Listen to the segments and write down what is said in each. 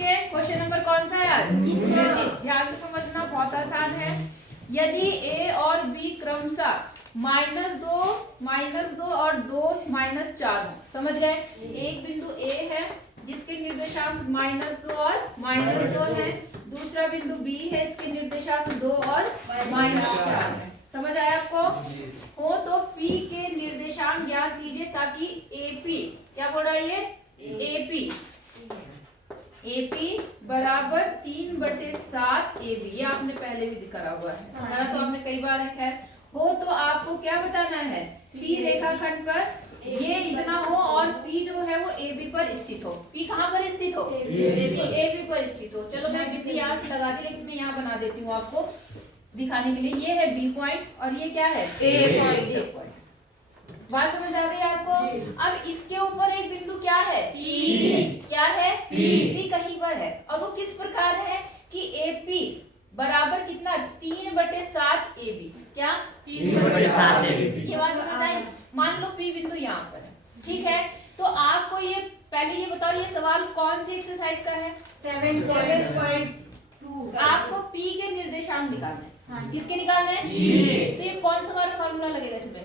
ठीक है, question number कौन सा है आज? 21। ध्यान से समझना, बहुत आसान है। यदि a और b क्रमशः -2 और 2 -4 हो, समझ गए? एक बिंदु a है जिसके निर्देशांक -2 और -2 है, दूसरा बिंदु b है इसके निर्देशांक 2 और -4 है। समझ आया आपको? हो तो p के निर्देशांक ज्ञात कीजिए ताकि AP क्या बोल रहा है ये? AP बराबर 3/7 AB, ये आपने पहले भी करा हुआ है, करा तो आपने कई बार है। खैर, हो तो आपको क्या बताना है? P रेखाखंड पर ये इतना हो और P जो है वो AB पर स्थित हो। P कहाँ पर स्थित हो? AB पर स्थित हो। चलो मैं बिंदु यहाँ से लगा दी, लेकिन मैं यहाँ बना देती हूँ आपको दिखाने के लिए। ये है B पॉइंट और ये क्या है? A point. बात समझ आ रही है आपको? अब इसके ऊपर एक बिंदु क्या है? P। क्या है? P कहीं पर है और वो किस प्रकार है कि AP बराबर कितना? 3/7 AB। क्या? 3/7 AB। ये बात समझ आई? मान लो P बिंदु यहाँ पर है, ठीक है? तो आपको ये पहले ये बताओ, ये सवाल कौन सी एक्सरसाइज का है? 7.2। आपको P के निर्देशांक निकालने हैं। किसके निकालने हैं? तो ये कौन सा हमारा फॉर्मूला लगेगा इसमें?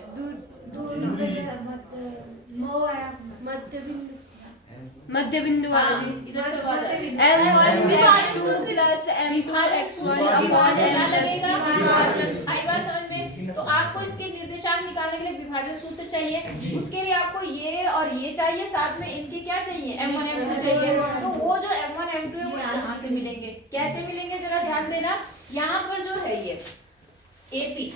मध्य बिंदु वाला इधर से आवाज आ रही है। M1 + 2 + M2 x1 upon M लगेगा। आई बात समझ में? तो आपको इसके निर्देशांक निकालने के लिए विभाजन सूत्र चाहिए। उसके लिए आपको ये और ये चाहिए, साथ में इनके क्या चाहिए? M1 M2 चाहिए। तो वो जो M1 M2 है वो यहाँ से मिलेंगे। कैसे मिलेंगे जरा ध्यान देना। यहाँ पर जो है ये AP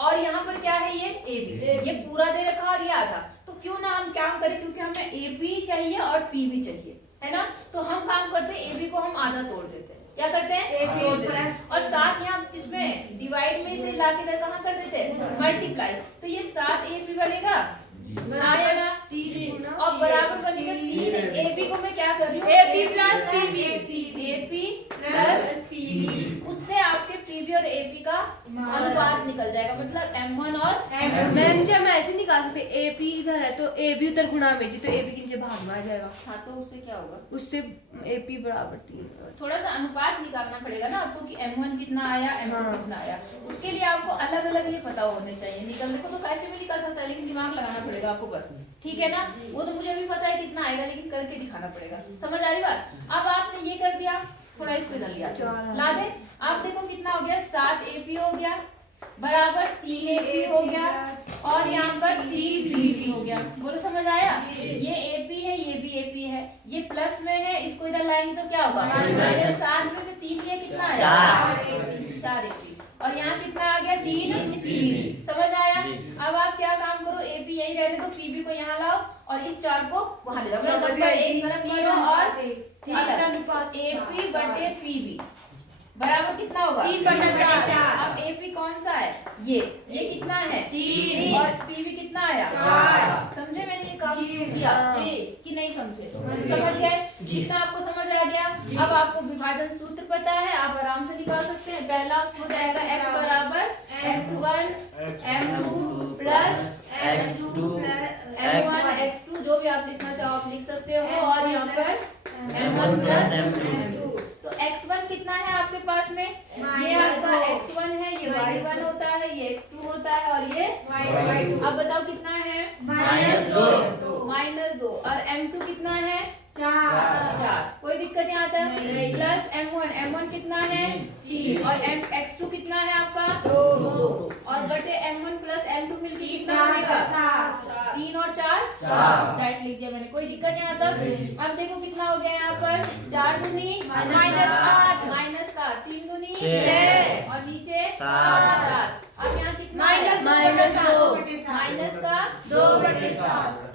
और यहाँ पर क्या है? ये AB। ये पूरा दे रखा और ये आधा। तो क्यों ना हम काम करें, क्योंकि हमें AB चाहिए और P भी चाहिए, है ना? तो हम काम करते हैं AB को हम आधा तोड़ देते हैं। क्या करते हैं? AB तोड़ देते हैं और साथ यहाँ इसमें डिवाइड में इसे लाके इधर कहाँ कर देते हैं? मल्टीप्लाई। तो ये 7 AB बनेगा, आया ना? और बराबर बनेगा 3 AB को मैं क्या कर रही हूँ? AP + PB। AP + PB। उससे आपके PB और AP का अनुपात निकल जाएगा, मतलब M1 और M2। मैम जब हम ऐसे निकाल सकते AP इधर है तो AB उधर गुणा में जी, तो AB के नीचे भाग में आ जाएगा। हाँ, तो उससे क्या होगा? उससे AP बराबर 3। थोड़ा सा अनुपात निकालना पड़ेगा ना आपको कि M1 कितना आया, M2 कितना आया। उसके लिए आपको अलग अलग ये पता होने चाहिए। निकलने को तो कैसे भी निकल सकता है, लेकिन दिमाग लगाना पड़ेगा आपको बस, ठीक है ना? वो तो मुझे भी पता है कितना आएगा, लेकिन करके दिखाना पड़ेगा। समझ आ रही बात? अब आपने ये कर दिया, थोड़ा इसको इधर लिया, ला दे। आप देखो कितना हो गया? 7 AP हो गया बराबर 3 AP हो गया और यहाँ पर 3 PB हो गया। बोलो समझ आया? ये AP है, ये भी AP है, ये प्लस में है, इसको इधर लाएंगे तो क्या होगा? 7 में से 3 ये कितना है? 4 AP और यहाँ कितना आ गया? 3 PB। समझ आया? अब आप क्या काम करो, AP यही रहने दो, PB को यहाँ लाओ और इस 4 को वहाँ ले जाओ। मतलब एक तरफ करो और AP/PB बराबर कितना होगा? 3/4। अब AP कौन सा है? ये कितना है? 3 और PB कितना आया? 4। समझे मैंने ये काम किया कि नहीं समझे? समझ गए? जितना आपको समझ आ गया। अब आपको विभाजन सूत्र पता है, आप आराम से निकाल सकते हैं। पहला हो जाएगा x बराबर x1 M2 + x2 M1 x2, जो भी आप लिखना चाहो आप लिख सकते हो। और यहाँ पर M1 + M2। तो x1 कितना है आपके पास में? ये आपका x1 है, ये y1 होता है, ये x2 होता है और ये y2। अब बताओ कितना है? -2 और M2 कितना है? 4। कोई दिक्कत यहाँ तक? प्लस M1 कितना है? 3 और x2 कितना है आपका? 2 और बटे M1 + M2 मिलके कितना बनेगा? 3 और 4 डाइट लिख दिया मैंने, कोई दिक्कत यहाँ तक? अब देखो कितना हो गया यहाँ पर? 4 दूनी -8 3 दूनी 6 और नीचे 7। अब यहाँ कितना? माइनस का 2/7।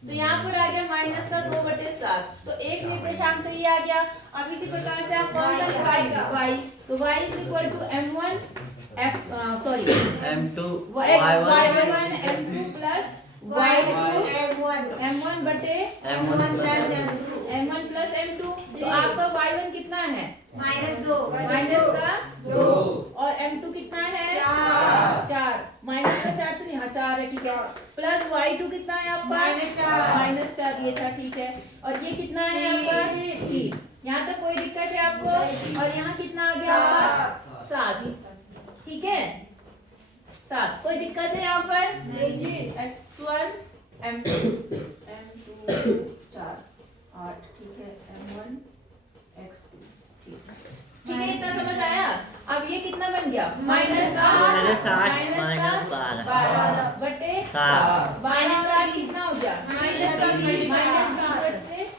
तो यहाँ पर आ गया माइनस का 2/7। तो एक निर्देशांक तो ये आ गया। अब इसी प्रकार से आप कौन सा निकालेगा? y। तो y = M1 M2 y1 M2 + m1 बटे m1 प्लस m2। तो आपका y1 कितना है? माइनस का 2 और m2 कितना है? 4। माइनस का 4 तो नहीं, हाँ 4 है, ठीक है। प्लस y2 कितना है आपका? -4 ये था, ठीक है। और ये कितना है आपका? 3। यहाँ तक कोई दिक्कत है आपको? और यहाँ कितना आ गया आपका? 7, ठीक है, 7। कोई दिक्कत है यहाँ पर? नहीं जी। x1 m2 4 8, ठीक है, m1 x2, ठीक है, ठीक है। इतना समझ आया? अब ये कितना बन गया? -8 -12 बटे 12 कितना हो गया?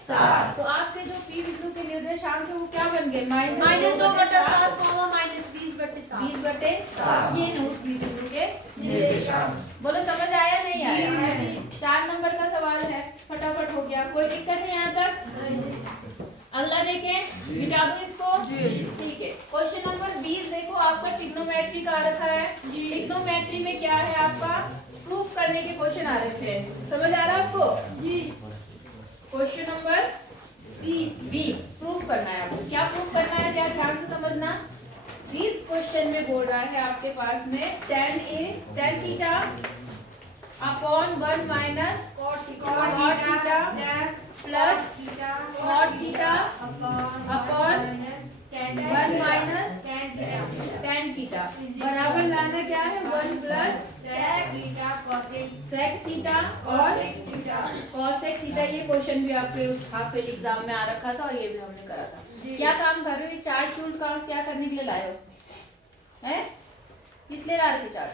-7। तो आपके जो P बिंदु के निर्देशांक है वो क्या बन गए? -2 बटे 7 -20 बटे 7। 20 बटे 7 ये है उस P बिंदु के निर्देशांक। बोलो समझ आया नहीं आया? 4 नंबर का सवाल है, फटाफट हो गया। कोई दिक्कत है यहाँ तक? अगला देखें, मिटा दूं इसको? ठीक है। क्वेश्चन नंबर 20 देखो, आपका ट्रिग्नोमेट्री का आ रखा है। ट्रिग्नोमेट्री में क्या है आपका? प्रूफ करने के क्वेश्चन आ रखे हैं। समझ आ रहा है आपको? क्वेश्चन नंबर 20 प्रूफ करना है आपको। क्या प्रूफ करना है, क्या ध्यान से समझना। 20 क्वेश्चन में बोल रहा है आपके पास में tan theta upon 1 minus cot theta plus cot theta upon 1 minus tan theta बराबर लाना क्या है? 1 प्लस sec थीटा और cosec थीटा। ये क्वेश्चन भी आपके उस हाफ ईयरली एग्जाम में आ रखा था और ये भी हमने करा था। क्या काम कर रहे हो? ये चार्ट चूल्ट काउंट्स क्या करने के लिए लाए हो? हैं? किस लिए ला रखे चार्ट?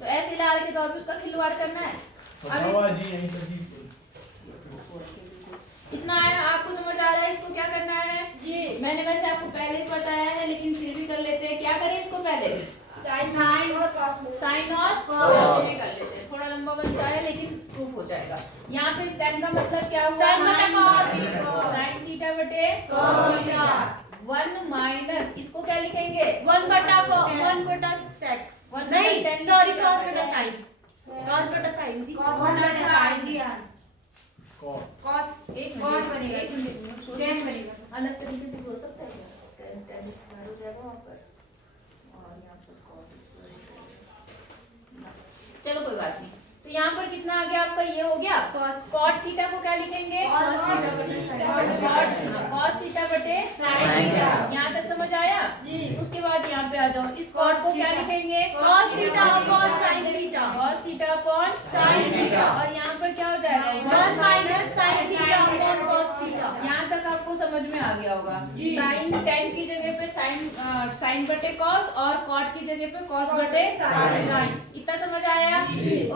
तो ऐसे ला रखे तो और भी उसका खिलवाड़ करना है। इतना आया, आपको समझ आ रहा है इसको क्या करना है? जी मैंने वैसे आपको पहले ही बताया है, लेकिन फिर भी कर लेते हैं। क्या करें इसको? पहले साइन और कॉस कर लेते हैं। थोड़ा लंबा बनता है लेकिन प्रूफ हो जाएगा। यहाँ पे tan का मतलब क्या हुआ? साइन थीटा बटे कॉस थीटा। 1 माइनस इसको क्या लिखेंगे? 1 बटा sec। नहीं सॉरी, cos बटा sin। cos बटा sin जी। अलग तरीके से हो सकता है क्या? tan स्क्वायर हो जाएगा वहाँ पर और यहाँ पर cos स्क्वायर। चलो कोई बात नहीं। तो यहाँ पर कितना आ गया आपका? ये हो गया cot थीटा को क्या लिखेंगे? cos थीटा बटे sin थीटा। यहाँ तक समझ आया? उसके बाद यहाँ पे आ जाओ, इस cos को क्या लिखेंगे? cos theta upon sin theta. cos theta upon sin theta. और यहाँ पर क्या हो जाएगा? 1 minus sin theta upon cos theta. यहाँ तक आपको समझ में आ गया होगा। sin tan की जगह पे sin बटे cos और cot की जगह पे cos बटे sin। इतना समझ आया?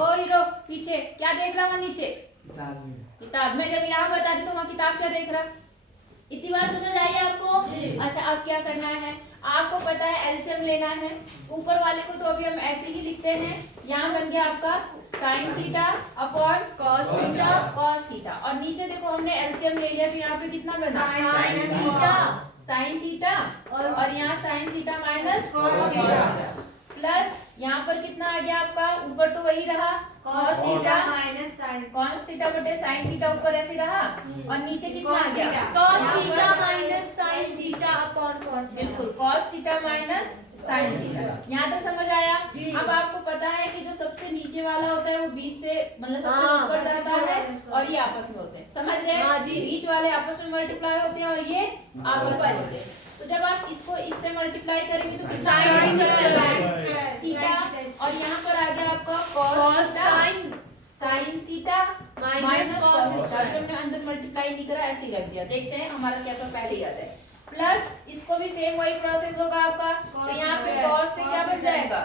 ओ हीरो पीछे क्या देख रहा? वहाँ नीचे किताब में जब यहाँ बता दी तो वहाँ किताब क्या देख रहा? इतनी बात समझ आई आपको? अच्छा अब क्या करना है? आपको पता है एलसीएम लेना है। ऊपर वाले को तो अभी हम ऐसे ही लिखते हैं। यहाँ बन गया आपका sin theta upon cos theta और नीचे देखो हमने एलसीएम ले लिया तो यहाँ पे कितना बना? sin थीटा और यहाँ sin theta minus cos theta plus यहाँ पर कितना आ गया आपका? ऊपर तो वही रहा cos theta minus sin cos theta बटे sin थीटा ऊपर ऐसे रहा और नीचे कितना आ गया? cos theta minus sin theta upon cos। बिल्कुल cos theta minus sin theta. यहाँ तक समझ आया? अब आपको पता है कि जो सबसे नीचे वाला होता है वो 20 से मतलब सबसे ऊपर जाता है और ये आपस में होते हैं। समझ गए? बीच वाले आपस में मल्टीप्लाई होते हैं और ये आपस में होते हैं। तो जब आप इसको इससे मल्टीप्लाई करेंगे तो कितना थीटा और यहाँ पर आ गया आपका cos sin theta minus cos theta. हमने अंदर मल्टीप्लाई नहीं करा, ऐसे ही रख दिया। देखते हैं हमारा क्या था, पहले याद है। प्लस इसको भी सेम वही प्रोसेस होगा आपका। तो यहाँ पे cos से क्या बन जाएगा?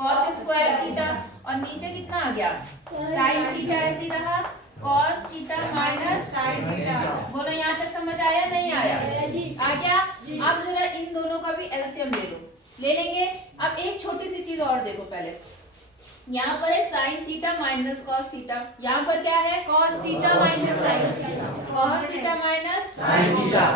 cos स्क्वायर थीटा और नीचे कितना आ गया? sin थीटा ऐसे ही रहा cos theta minus sin theta. बोलो यहाँ तक समझ आया नहीं आया? आ गया? अब जरा इन दोनों का भी एलसीएम ले लो। ले लेंगे। अब एक छोटी सी चीज और देखो पहले। यहाँ पर है sin theta minus cos theta. यहाँ पर क्या है? cos theta minus sin theta. cos theta minus sin theta.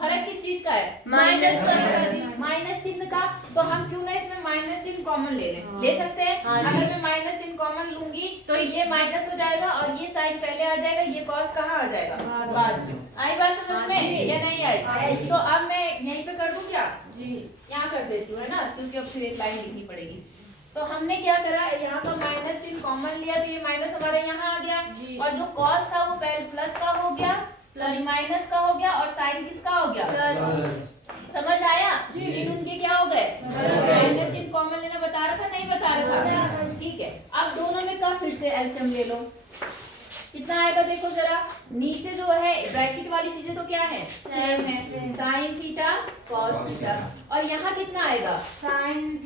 फर्क किस चीज का है? माइनस चिन्ह का। तो हम क्यों ना इसमें माइनस चिन्ह कॉमन ले लें? ले सकते हैं। अगर मैं माइनस चिन्ह कॉमन लूंगी तो ये माइनस हो जाएगा और ये साइन पहले आ जाएगा, ये कॉस कहाँ आ जाएगा? बाद में। आई बात समझ में या नहीं आई? तो अब मैं यहीं पे कर दूं क्या? यहाँ कर देती हूँ, है ना, क्योंकि अब फिर एक लाइन लिखनी पड़ेगी। तो हमने क्या करा, यहाँ का माइनस चिन्ह कॉमन लिया तो ये माइनस हमारे यहाँ आ गया, और जो कॉस था वो पहले प्लस का हो गया, सॉरी माइनस का हो गया, और साइन किसका हो गया? प्लस। समझ आया? चिन्ह उनके क्या हो गए? माइनस चिन्ह कॉमन लेना बता रहा था, नहीं बता रहा था? ठीक है। अब दोनों में का फिर से एलसीएम ले लो। कितना आएगा देखो जरा, नीचे जो है ब्रैकेट वाली चीजें तो क्या है? सेम है, साइन थीटा कॉस थीटा। और यहाँ कितना आएगा? Sine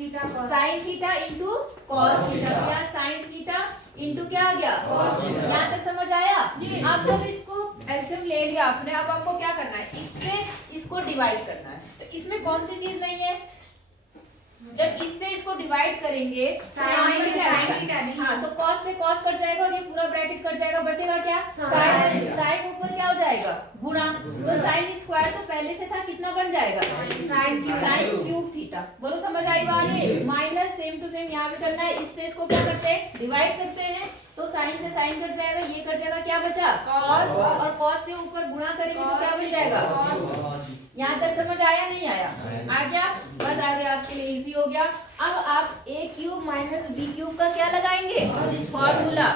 theta into cos theta. क्या साइन थीटा इंटू क्या आ गया? Cos theta. यहाँ तक समझ आया? अब जब इसको एलसीएम ले लिया आपने, अब आपको क्या करना है? इससे इसको डिवाइड करना है। तो इसमें कौन सी चीज नहीं है? जब इससे इसको डिवाइड करेंगे हाँ, तो कॉस से कॉस कट जाएगा और ये पूरा ब्रैकेट कट जाएगा, बचेगा क्या? साइन। साइन ऊपर क्या हो जाएगा? गुणा। तो साइन स्क्वायर तो पहले से था, कितना बन जाएगा? Sine cube theta. बोलो समझ आई बात? माइनस सेम टू सेम यहाँ भी करना है। इससे इसको क्या करते हैं? डिवाइड करते हैं। तो साइन से साइन कट जाएगा, ये कट जाएगा, क्या बचा? कॉस। और कॉस से ऊपर गुणा करेंगे तो क्या मिल जाएगा? यहाँ तक समझ आया नहीं आया? आ गया? बस आ गया, आपके लिए इजी हो गया। अब आप a cube minus B cube का क्या लगाएंगे? फॉर्मूला।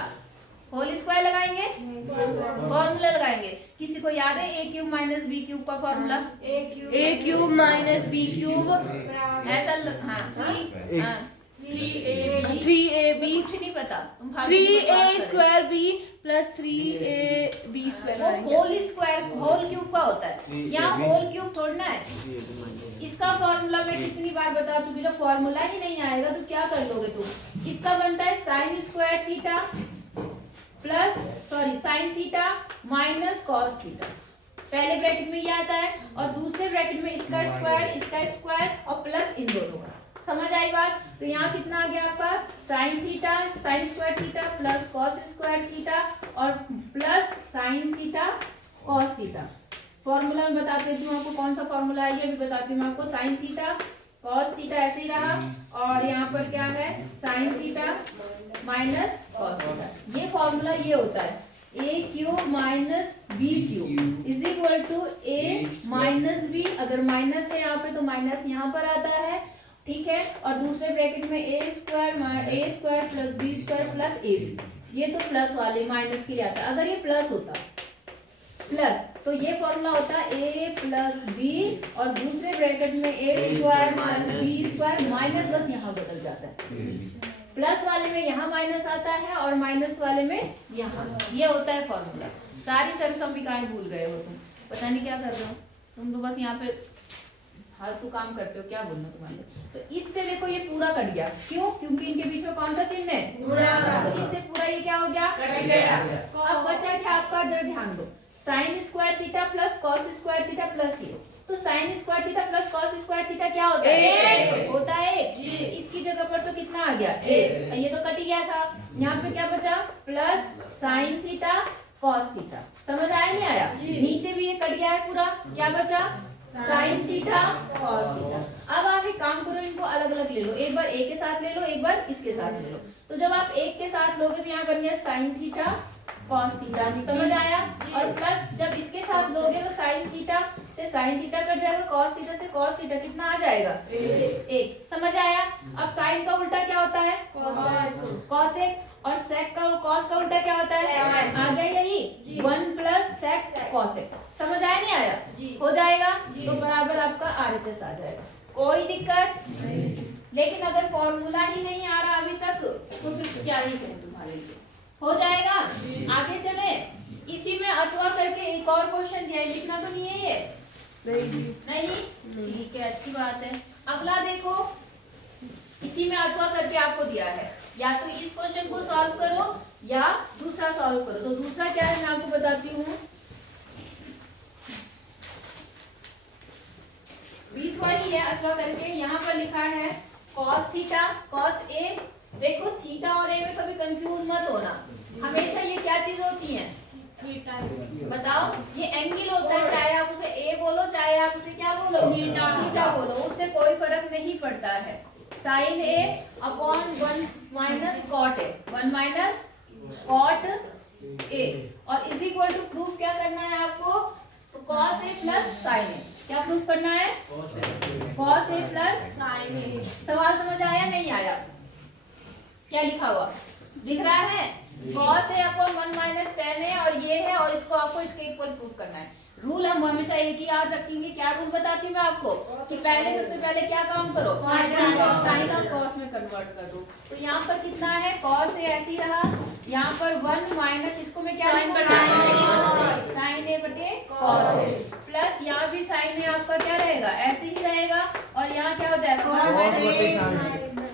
होल स्क्वायर लगाएंगे, फॉर्मूला लगाएंगे। किसी को याद है a cube minus B cube का formula? a cube minus b cube ऐसा हाँ 3ab कुछ नहीं पता, 3a square b plus 3ab square. Whole square whole cube का होता है, यहाँ होल क्यूब थोड़ी ना है। इसका फॉर्मूला मैं कितनी बार बता चुकी, जब फॉर्मूला ही नहीं आएगा तो क्या कर लोगे तुम? इसका बनता है sign square theta plus sine theta minus cos theta. पहले ब्रैकेट में ये आता है और दूसरे ब्रैकेट में इसका स्क्वायर और प्लस इन दोनों का। समझ आई बात? तो यहाँ कितना आ गया आपका? Sine theta sine square theta plus cos square theta और plus sine theta cos theta. Formula में बता देती हूँ आपको कौन सा फॉर्मूला है, ये भी बताती हूँ आपको। साइन थीटा कॉस थीटा ऐसे ही रहा, और यहाँ पर क्या है? Sine theta minus cos theta. ये फॉर्मूला ये होता है a cube minus B cube is equal to a minus b. अगर माइनस है यहाँ पे तो माइनस यहाँ पर आता है, ठीक है। और दूसरे ब्रैकेट में a square plus B square plus A. ये तो प्लस वाले माइनस के लिए आता है। अगर ये प्लस होता प्लस तो ये फॉर्मूला होता a प्लस बी और दूसरे ब्रैकेट में a square plus B square minus, बस यहाँ बदल जाता है। प्लस वाले में यहाँ माइनस आता है और माइनस वाले में यहाँ। ये होता है फॉर्मूला। सारी समीकरण भूल गए हो तुम, पता नहीं क्या कर रहे हो तुम तो, बस यहाँ पे फालतू काम करते हो। क्या बोलना तुम्हारे? तो इससे देखो ये पूरा कट गया। क्यों? क्योंकि इनके बीच में कौन सा चिन्ह है? पूरा। तो इससे पूरा ये क्या हो गया? कट गया। अब बचा क्या आपका? जरा ध्यान दो। Sign square theta plus cos square theta plus ये। तो sign square theta plus cos square theta क्या होता है? होता है इसकी जगह पर तो कितना आ गया? ये तो कट ही गया था। यहाँ पे क्या बचा? Plus sine theta cos theta. समझ आया नहीं आया? नीचे भी ये कट गया है पूरा। क्या बचा? Sign theta cos theta. अब आप एक काम करो, इनको अलग अलग ले लो। एक बार ए के साथ ले लो, एक बार इसके साथ ले लो। तो जब आप एक के साथ लोगे तो यहाँ बन गया साइन थीटा कॉस थीटा। समझ आया? और प्लस जब इसके साथ लोगे तो साइन थीटा से साइन थीटा कट जाएगा, कॉस थीटा से कॉस थीटा कितना आ जाएगा? एक। समझ आया? अब साइन का उल्टा क्या होता है? कॉसेक। और सेक का कॉस का उल्टा क्या होता है? आ गया यही 1 प्लस सेक कॉसेक। समझ आया नहीं आया? हो जाएगा तो बराबर आपका RHS आ जाएगा। कोई दिक्कत नहीं। लेकिन अगर फॉर्मूला ही नहीं आ रहा अभी तक तो फिर क्या ही करें तुम्हारे लिए? हो जाएगा। आगे चले। इसी में अथवा करके एक और क्वेश्चन दिया है, लिखना तो नहीं है ये? नहीं? ठीक है, अच्छी बात है। अगला देखो, इसी में अथवा करके आपको दिया है, या तो इस क्वेश्चन को सॉल्व करो या दूसरा सॉल्व करो। तो दूसरा क्या है मैं आपको बताती हूँ। 20 वाली है अथवा करके। यहाँ पर लिखा है cos थीटा cos a। देखो थीटा और a में कभी कंफ्यूज मत होना। हमेशा ये क्या चीज होती है? बताओ। ये एंगल होता है, चाहे आप उसे a बोलो चाहे आप उसे क्या बोलो, थीटा बोलो, उससे कोई फर्क नहीं पड़ता है। Sine a upon 1 minus cot a, 1 minus cot a, और इज इक्वल टू प्रूफ क्या करना है आपको, cos a plus sine a. क्या प्रूफ करना है, cos a plus sine a. सवाल समझ आया नहीं आया, क्या लिखा हुआ दिख रहा है, कॉस ए अपॉन 1 माइनस टेन ए, और ये है, और इसको आपको इसके इक्वल प्रूफ करना है। रूल हम हमेशा एक ही याद रखेंगे, क्या रूल बताती हूँ मैं आपको, कि पहले सबसे पहले क्या काम करो, साइन का कॉस में कन्वर्ट कर दो। तो यहाँ पर कितना है, कॉस ए ऐसे ही रहा, यहाँ पर 1 माइनस इसको मैं क्या साइन ए बटे कॉस ए, प्लस यहाँ भी साइन ए आपका क्या रहेगा, ऐसे ही रहेगा, और यहाँ क्या हो जाएगा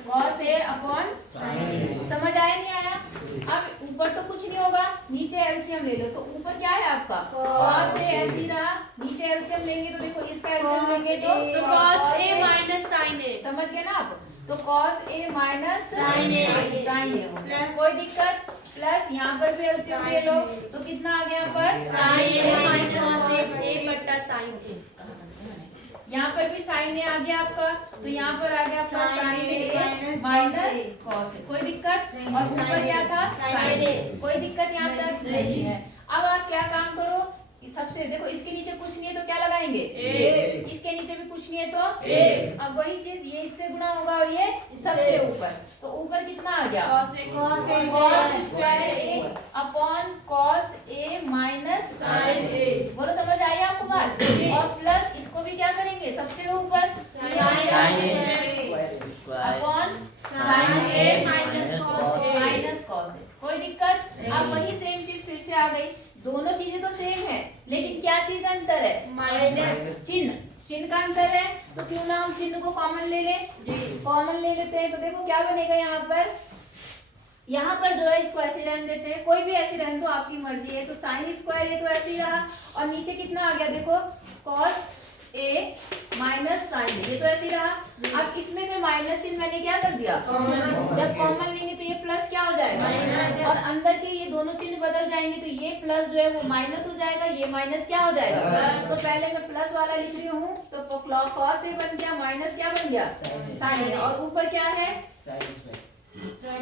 कॉस ए अपॉन, समझ आया नहीं आया। अब ऊपर तो कुछ नहीं होगा, नीचे एलसीएम ले लो, तो ऊपर क्या है आपका कॉस ए ऐसे ही रहा, नीचे एलसीएम लेंगे तो देखो इसका एलसीएम लेंगे तो cos a minus sin a, समझ गए ना आप, तो cos a minus sin a, sin a, कोई दिक्कत, प्लस यहाँ पर भी एलसीएम ले लो, तो कितना आ गया पर sin a minus cos a बट्टा sin a, यहाँ पर भी साइन ए आ गया आपका, तो यहाँ पर आ गया आपका sign A minus cos A, कोई दिक्कत, और ऊपर क्या था साइन ए, कोई दिक्कत यहाँ तक नहीं है। अब आप क्या काम करो, सबसे देखो इसके नीचे कुछ नहीं है तो क्या लगाएंगे ए, इसके नीचे भी कुछ नहीं है तो ए, अब वही चीज ये इससे गुणा होगा और ये सबसे ऊपर, तो ऊपर कितना आ गया cos स्क्वायर ए अपॉन cos ए माइनस साइन ए, बोलो समझ आई आपको बात, और प्लस इसको भी क्या करेंगे सबसे ऊपर upon sine A minus cos A, कोई दिक्कत। अब वही सेम चीज फिर से आ गई, दोनों चीजें तो सेम है, लेकिन क्या चीज अंतर है, माइनस चिन्ह, चिन्ह का अंतर है, तो क्यों ना हम चिन्ह को कॉमन ले लें, कॉमन ले लेते हैं, तो देखो क्या बनेगा यहाँ पर जो है इसको ऐसे रहने देते हैं, कोई भी ऐसे रहने दो आपकी मर्जी है, तो साइन स्क्वायर ये तो ऐसे ही रहा, और नीचे कितना आ गया देखो कॉस ए माइनस साइन ए, ये तो ऐसे ही रहा। अब इसमें से माइनस चिन्ह मैंने क्या कर दिया, जब कॉमन लेंगे तो ये प्लस क्या हो जाएगा, और अंदर के ये दोनों चिन्ह बदल जाएंगे, तो ये प्लस जो है वो माइनस हो जाएगा, ये माइनस क्या हो जाएगा, तो पहले मैं प्लस वाला लिख रही हूँ, तो कॉस ए बन गया, माइनस क्या बन गया साइन ए, और ऊपर क्या है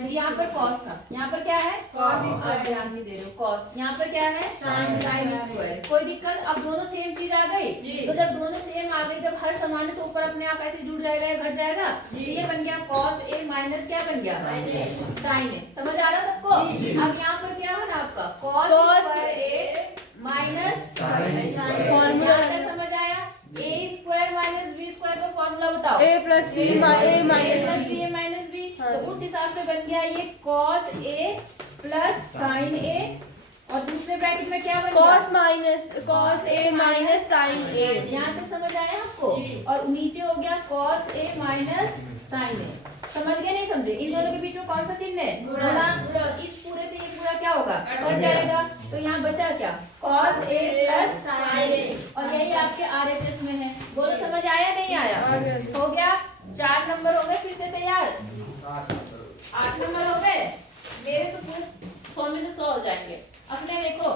यहाँ पर कॉस था, यहाँ पर क्या है कॉस स्क्वायर, ध्यान नहीं दे रहे हो कॉस, यहाँ पर क्या है साइन स्क्वायर, कोई दिक्कत। अब दोनों सेम चीज आ गई, तो जब दोनों सेम आ गई, जब हर समान है तो ऊपर अपने आप ऐसे जुड़ जाएगा या घट जाएगा, ये बन गया कॉस ए माइनस क्या बन गया साइन ए, समझ आ रहा सबको। अब यहाँ पर क्या बना आपका cos square a minus formula समझ आया, a square minus b square का फॉर्मूला बताओ, a plus b a minus b, तो उस हिसाब से बन गया ये cos a plus sin a, और दूसरे ब्रैकेट में क्या बन गया cos a minus sin a, यहाँ तक समझ आया आपको, और नीचे हो गया cos a minus sin a, समझ गए नहीं समझे, इन दोनों के बीच में कौन सा चिन्ह है गुणा, तो इस पूरे से ये पूरा क्या होगा कट जाएगा, तो यहाँ बचा क्या cos a plus sin a, और यही आपके RHS में है, बोलो समझ आया नहीं आया, हो गया 4 नंबर हो गए फिर से तैयार, 8 नंबर हो गए मेरे, तो 100 में से 100 हो जाएंगे। अपने देखो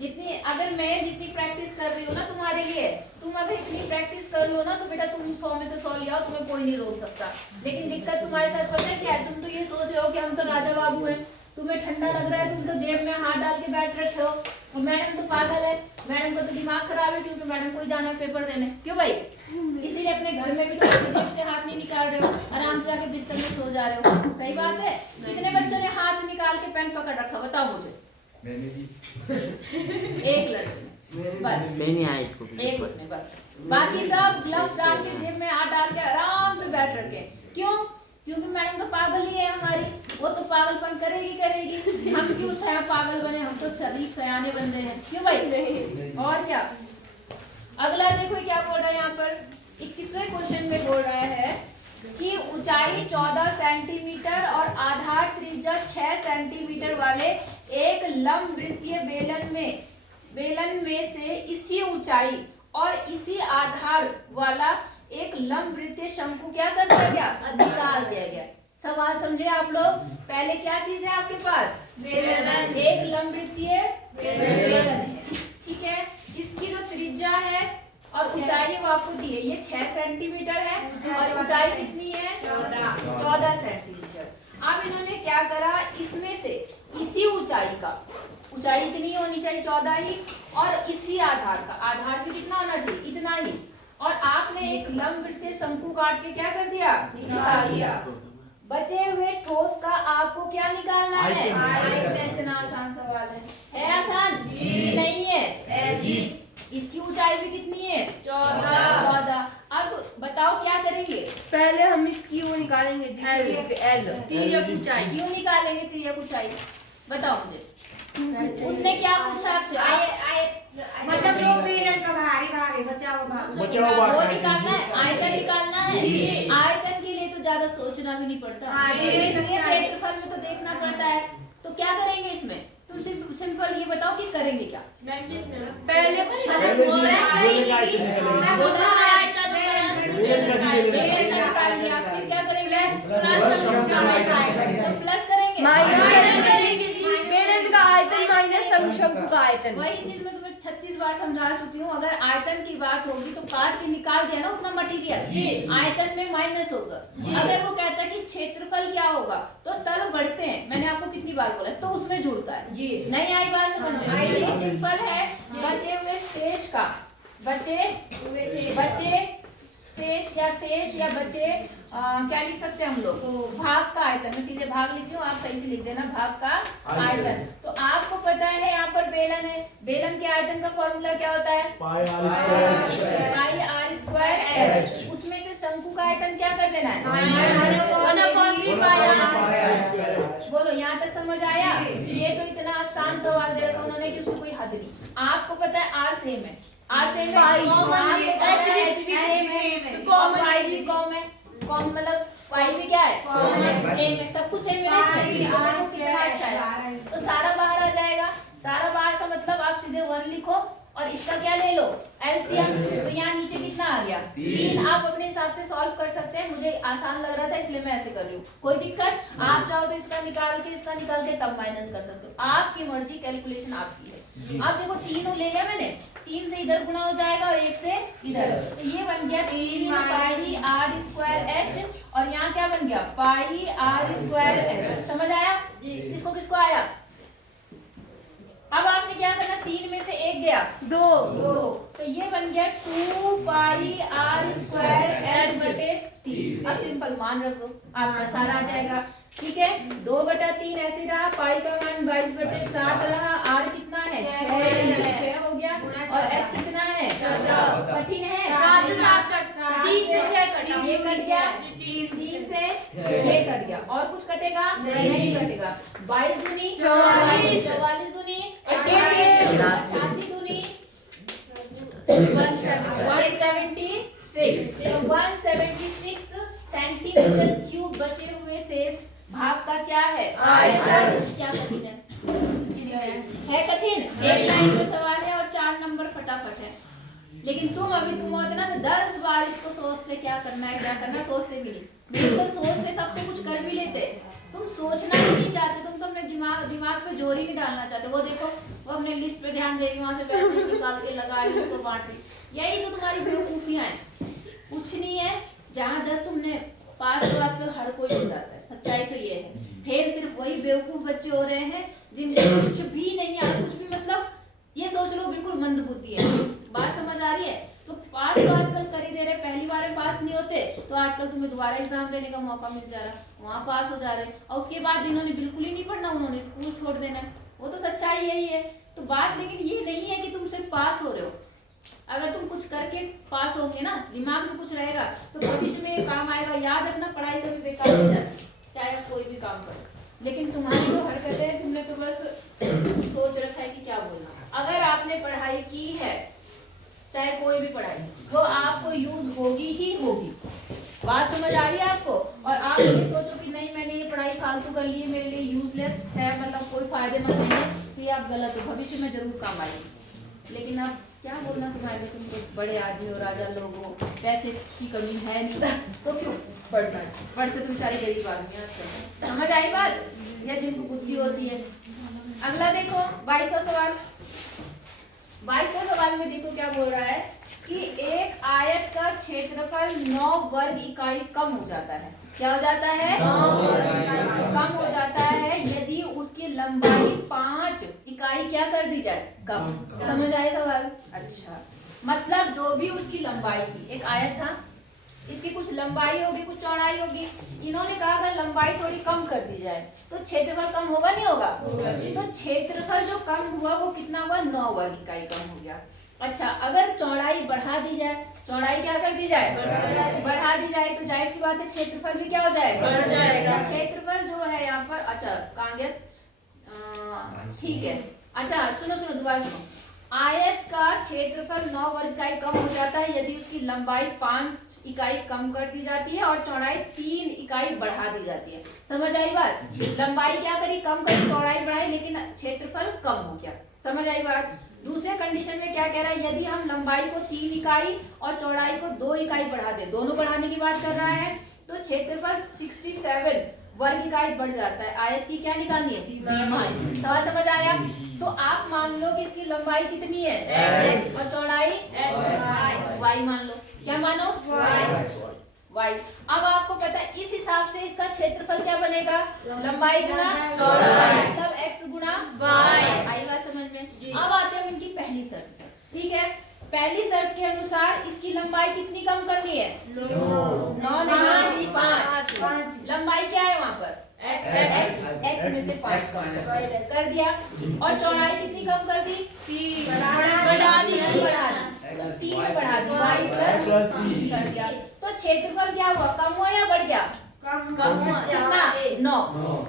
जितनी अगर मैं जितनी प्रैक्टिस कर रही हूँ ना तुम्हारे लिए, तुम अगर इतनी प्रैक्टिस कर लो ना तो बेटा तुम 100 में से 100 ले आओ, तुम्हें कोई नहीं रोक सकता। लेकिन दिक्कत तुम्हारे साथ पता है क्या है, तुम तो ये सोच रहे हो कि हम तो राजा बाबू हैं, तुम्हें ठंडा लग रहा है, तुम तो जेब में हाथ डाल के बैठ रखे हो, और मैडम तो पागल है, मैडम का तो दिमाग खराब है, क्योंकि मैडम को ही जाना है पेपर देने, क्यों भाई, इसीलिए अपने घर में भी तो अपनी जेब से हाथ नहीं निकाल रहे हो, आराम से आके बिस्तर में सो जा रहे हो, सही बात है। कितने बच्चों ने हाथ निकाल के पेन पकड़ रखा बताओ मुझे, एक लड़के बस, एक उसने बस, बाकी सब ग्लव्स डाल के जेब में हाथ डाल के आराम से बैठ रखे, क्यों, क्योंकि मैडम तो पागल ही है हमारी, वो तो पागलपन करेगी, हम क्यों पागल बने, हम तो शरीफ सयाने बंदे हैं, क्यों भाई, और क्या। अगला देखो क्या बोल रहा है यहाँ पर 21वें क्वेश्चन में बोल रहा है कि ऊंचाई 14 सेंटीमीटर और आधार त्रिज्या 6 सेंटीमीटर वाले एक लंबवृत्तीय बेलन में से इसी ऊंचाई और इसी आधार वाला एक लंबवृत्तीय शंकु क्या कर दिया गया, निकाल दिया गया। सवाल समझे आप लोग, पहले क्या चीज है आपके पास, बेलन, एक लंबवृत्तीय बेलन है, ठीक है, इसकी जो त्रिज्या है और इसी आधार भी कितना होना चाहिए, इतना ही। और आपने एक लंबवृत्तीय शंकु काट के क्या कर दिया, निकाल दिया। बचे हुए ठोस का आपको क्या निकालना है, आयतन। इतना आसान सवाल है आसान? नहीं है जी। इसकी ऊंचाई भी कितनी है, 14। अब बताओ क्या करेंगे, पहले हम इसकी वो निकालेंगे एल तिर्यक ऊंचाई। क्यों निकालेंगे तिर्यक ऊंचाई, बताओ मुझे। उसने क्या पूछा आपसे, मतलब जो बेलन का भारी भाग है, बचा हुआ भाग वो निकालना है, आयतन निकालना है। ये आयतन के लिए तो ज्यादा सोचना भी नहीं पड़ता, इसलिए क्षेत्रफल में तो देखना पड़ता है। तो क्या करेंगे इसमें, तुम सिंपल ये बताओ कि करेंगे क्या। पहले निकाल लिया, फिर क्या करेंगे, तो प्लस करेंगे, माइनस करेंगे जी। बेलन का आयतन माइनस शंकु का आयतन। वही चीज मैं तुम्हें 36 बार समझा चुकी हूँ। अगर आयतन की बात होगी तो काट के निकाल दिया ना उतना मटेरियल, आयतन में माइनस होगा। अगर वो कहता है कि क्षेत्रफल क्या होगा, तो तल बढ़ते हैं, मैंने आपको कितनी बार बोला, तो उसमें जुड़ता है जी। नहीं आई बात समझ में? ये सिंपल है। बचे हुए शेष का, बचे शेष या बचे क्या लिख सकते हैं हम लोग, भाग का आयतन। मैं सीधे भाग लिखती हूँ, आप सही से लिख देना, भाग का आयतन। तो आपको पता है यहाँ पर बेलन है, बेलन के आयतन का फॉर्मूला क्या होता है, पाई आर स्क्वायर एच। उसमें से शंकु का आयतन क्या कर देना है, बोलो यहाँ तक समझ आया? ये तो इतना आसान सवाल दे रखा उन्होंने कि उसमें कोई हद नहीं। आपको पता है आर सेम है, एच भी सेम है, तो पाई भी कॉमन है, मतलब पाई भी क्या है, सेम है, सब कुछ सेम है। तो सारा बाहर आ जाएगा। सारा बाहर का मतलब आप सीधे 1 लिखो और इसका क्या ले लो, एलसीएम। तो यहाँ नीचे कितना आ गया, 3। आप अपने हिसाब से सॉल्व कर सकते हैं, मुझे आसान लग रहा था इसलिए मैं ऐसे कर रही हूँ। कोई दिक्कत, आप चाहो तो इसका निकाल के तब माइनस कर सकते हो, आपकी मर्जी, कैलकुलेशन आपकी है। अब देखो 3 ले लिया मैंने, 3 से इधर गुना हो जाएगा और 1 से इधर, तो ये बन गया 3 पाई आर स्क्वायर एच, और यहाँ क्या बन गया, पाई आर स्क्वायर एच। समझ आया जी? इसको किसको आया? अब आपने क्या करना, 3 में से 1 गया, 2, तो ये बन गया 2 पाई आर स्क्वायर एच बटे 3। अब सिंपल मान रख दो, आपका सारा आ जाएगा। ठीक है, 2/3 ऐसे रहा, पाई का मान 22/7 रहा, आर कितना है 6 हो गया, और एच कितना है 14। कठिन है, 3 से 6 कटा, ये कट गया, 3 से ये कट गया, और कुछ कटेगा नहीं कटेगा। 22 दूनी 44, 44 दूनी 88 दूनी 176, 176 सेंटीमीटर क्यूब बचे हुए शेष भाग का क्या है, आयतन। क्या कठिन है कठिन? एक लाइन का सवाल है और 4 नंबर फटाफट है। लेकिन तुम होते ना तो 10 बार इसको सोचते क्या करना है, सोचते भी नहीं। बिल्कुल सोचते तब तो कुछ कर भी लेते, तुम सोचना ही नहीं चाहते, तुम तो अपने दिमाग पे जोर ही नहीं डालना चाहते। वो देखो, वो अपने लिस्ट पे ध्यान देगी, वहां से पैसे निकाल के लगा रही, उसको बांट रही। यही तो तुम्हारी बेवकूफियां हैं, कुछ नहीं है। जहाँ 10 तुमने पास तो आजकल हर कोई हो जाता है, सच्चाई तो ये है। फिर सिर्फ वही बेवकूफ बच्चे हो रहे हैं जिनके कुछ भी नहीं है, कुछ भी मतलब ये सोच लो बिल्कुल मंदबुद्धि है। बात समझ आ रही है? तो पास तो आजकल कर ही दे रहे, पहली बार में पास नहीं होते तो आजकल तुम्हें दोबारा एग्जाम देने का मौका मिल जा रहा है, वहाँ पास हो जा रहे हैं। और उसके बाद जिन्होंने बिल्कुल ही नहीं पढ़ना उन्होंने स्कूल छोड़ देना है, वो तो सच्चाई यही है। तो बात लेकिन ये नहीं है कि तुम सिर्फ पास हो रहे हो। अगर तुम कुछ करके पास होंगे ना, दिमाग में कुछ रहेगा तो भविष्य में ये काम आएगा। याद रखना, पढ़ाई कभी बेकार नहीं जाती, चाहे आप कोई भी काम करो। लेकिन तुम्हारी जो हरकत है, तुमने तो बस सोच रखा है कि क्या बोलना। अगर आपने पढ़ाई की है, चाहे कोई भी पढ़ाई, वो आपको यूज होगी ही होगी। बात समझ आ रही है आपको? और आप ये सोचो कि नहीं मैंने ये पढ़ाई फालतू कर ली है, मेरे लिए यूजलेस है, मतलब कोई फायदेमंद नहीं है, तो ये आप गलत हो, भविष्य में जरूर काम आएगी। लेकिन अब क्या बोलना तुम्हारे, तुम तो बड़े आदमी हो, राजा लोग हो, पैसे की कमी है नहीं, तो क्यों पढ़ना है? पढ़ते तुम सारी गरीब आदमी आजकल। समझ आई बात? यह जिनको बुद्धि होती है। अगला देखो 22वां सवाल। 22वें सवाल में देखो क्या बोल रहा है कि एक आयत का क्षेत्रफल 9 वर्ग इकाई कम हो जाता है। क्या हो जाता है? 9 वर्ग इकाई कम हो जाता है यदि उसकी लंबाई 5 इकाई क्या कर दी जाए, कम। समझ आए सवाल? अच्छा, मतलब जो भी उसकी लंबाई थी, एक आयत था, इसकी कुछ लंबाई होगी कुछ चौड़ाई होगी, इन्होंने कहा अगर लंबाई थोड़ी कम कर दी जाए तो क्षेत्रफल कम होगा नहीं होगा? तो क्षेत्रफल जो कम हुआ वो कितना हुआ, 9 वर्ग इकाई कम हो गया। अच्छा, अगर चौड़ाई बढ़ा दी जाए, चौड़ाई क्या कर दी जाए, बढ़ा दी जाए, तो जाहिर सी बात है क्षेत्रफल भी क्या हो जाएगा, बढ़ जाएगा। क्षेत्रफल जो है यहाँ पर, अच्छा कहाँ गया, ठीक है। अच्छा सुनो दोबारा सुनो, आयत का क्षेत्रफल 9 वर्ग इकाई कम हो जाता है यदि उसकी लंबाई 5 इकाई कम कर दी जाती है और चौड़ाई 3 इकाई बढ़ा दी जाती है। समझ आई बात? लंबाई क्या करी, कम करी, चौड़ाई बढ़ाई, लेकिन क्षेत्रफल कम हो गया। समझ आई बात? दूसरे कंडीशन में क्या कह रहा है, यदि हम लंबाई को 3 इकाई और चौड़ाई को 2 इकाई बढ़ा दे, दोनों बढ़ाने की बात कर रहा है, तो क्षेत्रफल 67 वर्ग इकाई बढ़ जाता है। आयत की क्या निकालनी है, सवाल समझ आया? तो आप मान लो कि इसकी लंबाई कितनी है x और चौड़ाई y मान लो, क्या मानो y। अब आपको पता है इस हिसाब से इसका क्षेत्रफल क्या बनेगा, लंबाई गुना चौड़ाई, मतलब x गुना y। आई बात समझ में? अब आते हैं हम इनकी पहली शर्त पर, ठीक है। पहली शर्त के अनुसार इसकी लंबाई कितनी कम करनी है, 9 नहीं 5। लंबाई क्या है वहाँ पर, x में से 5 कम कर दिया, और चौड़ाई कितनी कम कर दी, 3 बढ़ा दी, 3 बढ़ा दी, y प्लस 3 कर दिया। तो क्षेत्रफल क्या हुआ, कम हुआ या बढ़ गया, कम हुआ। कितना, 9।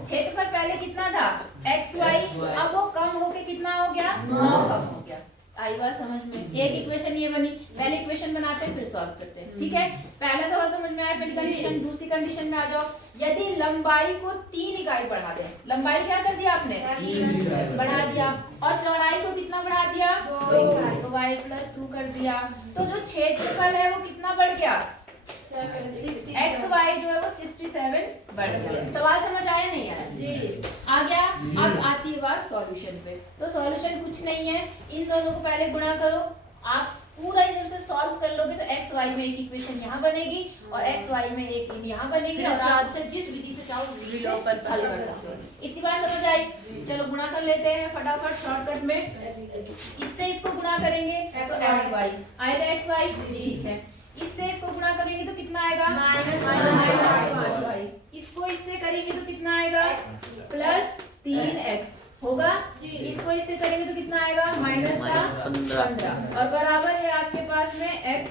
क्षेत्रफल पहले कितना था, x y, अब वो कम होके कितना हो गया, 9 कम हो गया। आई बात समझ में? एक इक्वेशन ये बनी, पहले इक्वेशन बनाते हैं फिर सॉल्व करते हैं, ठीक है। पहला सवाल समझ में आया, पहली कंडीशन। दूसरी कंडीशन में आ जाओ, यदि लंबाई को 3 इकाई बढ़ा दे, लंबाई क्या कर दिया आपने, 3 बढ़ा दिया, और चौड़ाई को कितना बढ़ा दिया, 2, तो y प्लस 2 कर दिया, तो जो क्षेत्रफल है वो कितना बढ़ गया, x y जो है वो 67 बढ़ गया। सवाल समझ आया नहीं आया जी? आ गया। अब आती है बात सॉल्यूशन पे। तो सॉल्यूशन कुछ नहीं है, इन दोनों को पहले गुणा करो, आप पूरा इधर से सॉल्व कर लोगे तो x y में एक इक्वेशन यहाँ बनेगी और x y में एक यहाँ बनेगी, और आप से जिस विधि से चाहो हल कर सकते हो। इतनी बात समझ आई? चलो गुणा कर लेते हैं फटाफट शॉर्टकट में। इससे इसको गुणा करेंगे तो x y आएगा, x y ठीक है। इससे इसको गुणा करेंगे तो कितना आएगा, -5y। इसको इससे करेंगे तो कितना आएगा, प्लस 3x होगा। इसको इससे करेंगे तो कितना आएगा, -15, और बराबर है आपके पास में x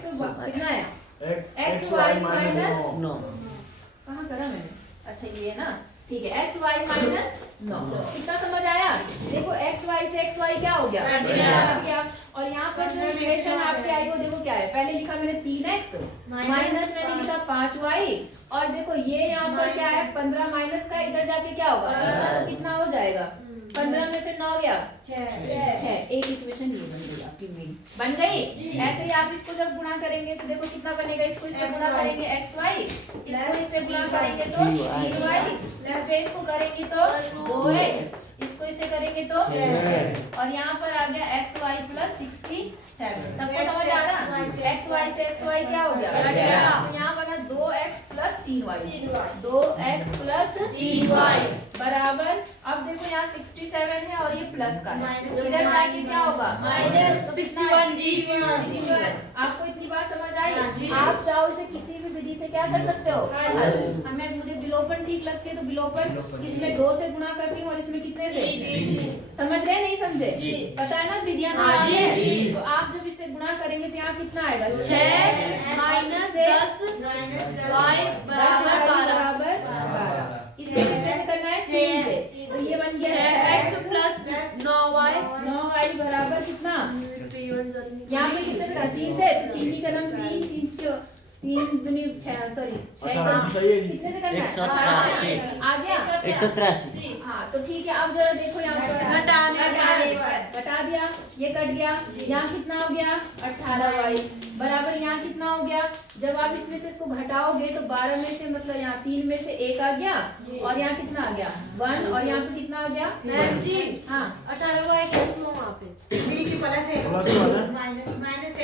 कितना है, x y माइनस 9। कहाँ करा मैंने, अच्छा ये ना, ठीक है, x y माइनस 9। कितना समझ आया? देखो x y से x y क्या हो गया, और यहाँ पर जो इक्वेशन आपके आई वो देखो क्या है, पहले लिखा मैंने 3x माइनस मैंने लिखा 5y, और देखो ये यहाँ पर क्या है 15 माइनस का, इधर जाके क्या होगा, कितना हो जाएगा, 15 में से 9 गया 6। एक इक्वेशन ये बन गई आपकी मेन, बन गई। ऐसे ही आप इसको जब गुणा करेंगे तो देखो कितना बनेगा, इसको इससे गुणा करेंगे xy, इसको इससे गुणा करेंगे तो 3y, इससे इसको करेंगे तो 2x, इसको इससे करेंगे तो 6, और यहाँ पर आ गया xy प्लस 67। सबको समझ आ रहा? xy से xy क्या हो गया, तो यहाँ बना 2x plus 3y, 2x plus 3y बराबर, अब देखो यहाँ 67 है और ये प्लस का है, इधर जाके क्या होगा, -61। आपको इतनी बात समझ आई? आप चाहो इसे किसी भी विधि से क्या कर सकते हो, हमें मुझे विलोपन ठीक लगती है तो विलोपन इसमें 2 से गुणा करती हूँ और इसमें कितने से, समझ गए नहीं समझे? पता है ना विधियां, तो आप जब इससे गुणा करेंगे तो यहाँ कितना आएगा, 6 माइनस 10 y बराबर 12। इसमें कितने से करना है, 3 से, तो ये बन गया 6x प्लस 9y बराबर कितना, यहाँ पे कितने से करना, 3 से, तो 3 की कलम 3 दूनी 6, सॉरी 6 कितने से करना है, आ गया 183। हाँ तो ठीक है। अब जरा देखो यहाँ पर घटा दिया, ये कट गया, यहाँ कितना हो गया 18y बराबर, यहाँ कितना हो गया, जब आप इसमें से इसको घटाओगे तो 12 में से मतलब यहाँ 3 में से 1 आ गया, और यहाँ कितना आ गया 1, और यहाँ पे कितना आ गया, मैम जी हाँ 18y कैसे हो वहाँ पे, माइनस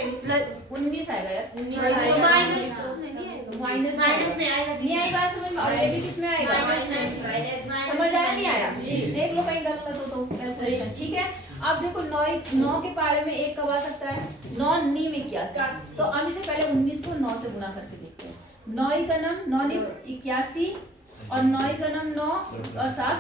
19 आएगा यार, 19 आएगा, माइनस में आएगा। नहीं आई बात समझ में? और ये भी किसमें आएगा? समझ आया नहीं आया? देख लो कहीं गलत हो तो कैलकुलेशन। ठीक है, अब देखो 9 के पारे में 1 कब आ सकता है? 9 नी में 81। तो हम इसे पहले 19 को 9 से गुना करके देखते हैं। 9 का नम 9 नी 81 और 9 का नम 9 और 7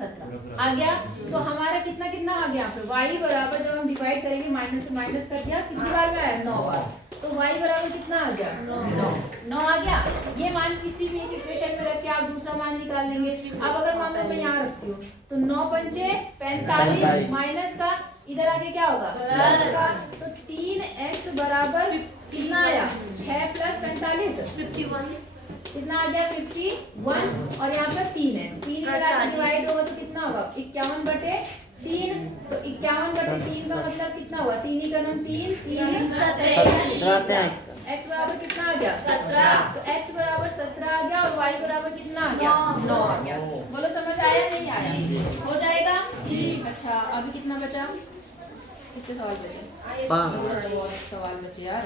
17 आ गया। तो हमारा कितना कितना आ गया? यहाँ पे y बराबर जब हम डिवाइड करेंगे माइनस से माइनस कर दिया, कितनी बार में आया? 9 बार। तो y बराबर कितना आ गया? 9 आ गया। ये मान किसी भी एक इक्वेशन में रख के आप दूसरा मान निकाल लेंगे। अब अगर मान लो मैं यहाँ रखती हूँ तो 9 पंचे 45 माइनस का इधर आगे क्या होगा? प्लस का। तो 3x बराबर कितना आया? 6 प्लस 45 51 कितना आ गया? 51 और यहाँ पर 3 है। 3 इधर आगे डिवाइड होगा तो कितना होगा? 51/3। तो 51/3 का मतलब कितना हुआ? 3 ही का नम 3 3 17 x बराबर कितना आ गया? 17। तो x बराबर 17 आ गया और y बराबर कितना आ गया? 9 आ गया। बोलो समझ आया नहीं आया? हो जाएगा? अच्छा, अभी कितना बचा? कितने सवाल बचे? 5 सवाल बचे यार।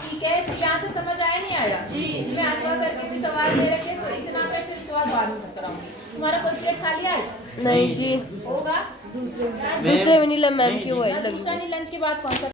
ठीक है, तो यहाँ से समझ आया नहीं आया? इसमें अथवा करके भी सवाल दे रखे तो इतना मैं फिर उसके बाद बाद में कराऊंगी। तुम्हारा कोई पीरियड खाली आज? नहीं जी, होगा दूसरे दूसरे में नीलम मैम की वो है दूसरा नहीं, लंच के बाद कौन सा